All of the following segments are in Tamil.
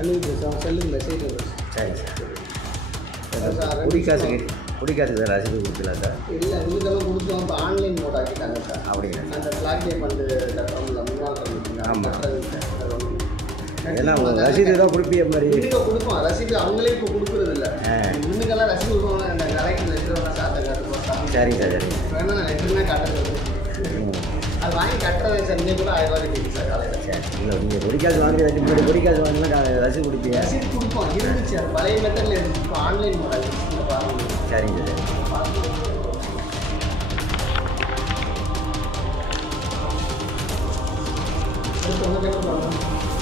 பண்ணிவிட்டு சார் செல்லுக்கு மெசேஜ் வரும். சரி சார். குடிக்காசுக்கு சார் ரசீது கொடுக்கலாம் சார்? இல்லை இதுக்கெல்லாம் கொடுத்தோம். இப்போ ஆன்லைன் மோட் ஆக்கிட்டாங்க சார். அப்படிங்களா? அந்த பிளாக் பேமெண்ட் கட்டுறோம்ல முன்னாள். ஆமாம். ஏன்னா ரசீது தான் கொடுப்பிய மாதிரி இன்னைக்கு கொடுப்போம். ரசீது அவங்களே இப்போ கொடுக்குறது இல்லை. இன்னைக்கெல்லாம் ரசீது கொடுப்பாங்க. இந்த கலெக்டர் லெட்டர் சார்ட்டை காட்டுவோம். சரிங்க சார். சரிங்க வேணா நான் லெட்டர்னா காட்டுறது. அது வாங்கி கட்டுறது சார். இன்னைக்கு கூட 1000 ரூபாய் இருக்குது சார் காலையில். சரி. இல்லை நீங்கள் பொடிக்காசு வாங்குறதுக்கு முன்னாடி பொடிக்காசு வாங்கினா ரசீது கொடுப்பீங்க? ரசீது கொடுப்போம். இருந்துச்சு அது பழைய மெத்தடில் இருந்துச்சு. இப்போ ஆன்லைன் மோட் பாருங்க. சரிங்க சார்.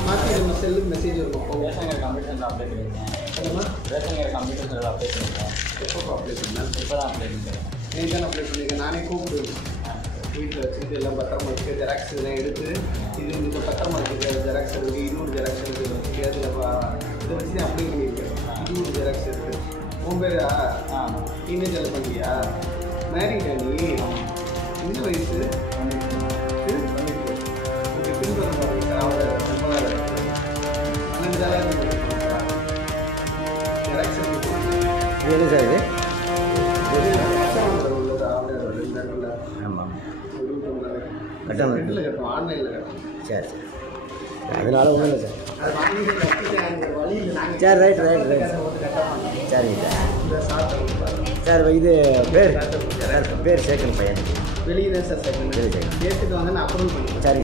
மாற்றி நம்ம செல்லுக்கு மெசேஜ் இருக்கும். Ration card computer centre apply பண்ணியிருக்கேன். Ration card computer centre apply பண்ணியிருக்கேன். எப்போ அப்ளை பண்ணேன்? இப்போ தான் அப்ளை பண்ணியிருக்கேன். நீங்கள் தானே அப்ளை பண்ணியிருக்கேன். நானே கூப்பிடுவேன். வீட்டில் வச்சுட்டு எல்லாம் பத்திரமா இருக்குது. ஜெராக்ஸ் இதெல்லாம் எடுத்து இது இந்த பத்திரமா இருக்குது. ஜெராக்ஸ் இருக்குது. இன்னொரு ஜெராக்ஸ் இருக்குது. இதை வச்சு அப்ளை பண்ணியிருக்கேன். இன்னொரு ஜெராக்ஸ் இருக்குது. உன் பேர் டீனேஜ் பண்ணியா? மேரிடா நீ? இந்த வயசு என்ன சார் இது? ஆமாம். கட்டணும். ஆன்லைனில் கட்டணும். சரி சரி. அதனால ஒன்றும் இல்லை சார். அது வாங்கி வழியில் நாங்கள் சரி ரைட் சரிங்க சார். சார் இது பேர் சேர்க்கணும் பையன். வெளியே தான் சார் சேர்க்கணும். சேர்த்துட்டு வந்து நான் அப்ரூவல் பண்ணிக்கிறேன். சரி.